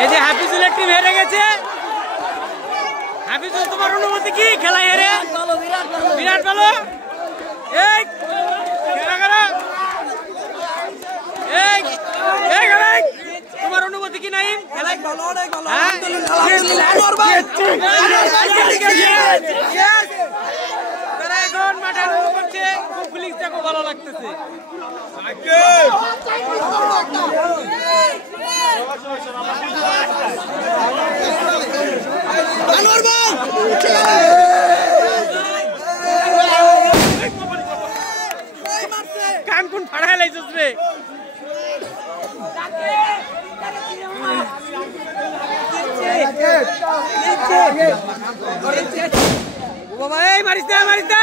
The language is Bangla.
এই যে হাফিজুলের টিম হেরে গেছে। হাফিজুল, তোমার অনুভূতি কি খেলা হেরে? বিরাট ভালো। এই তোমার অনুভূতি কি নাই খেলায়? তারা এখন মাঠে আনন্দ করছে, খুব ফিলিংসটা খুব ভালো লাগতেছে। কান কোন ফাড়াই লাইছিস রে? বাবা, এই মারিস দে, মারিস দে।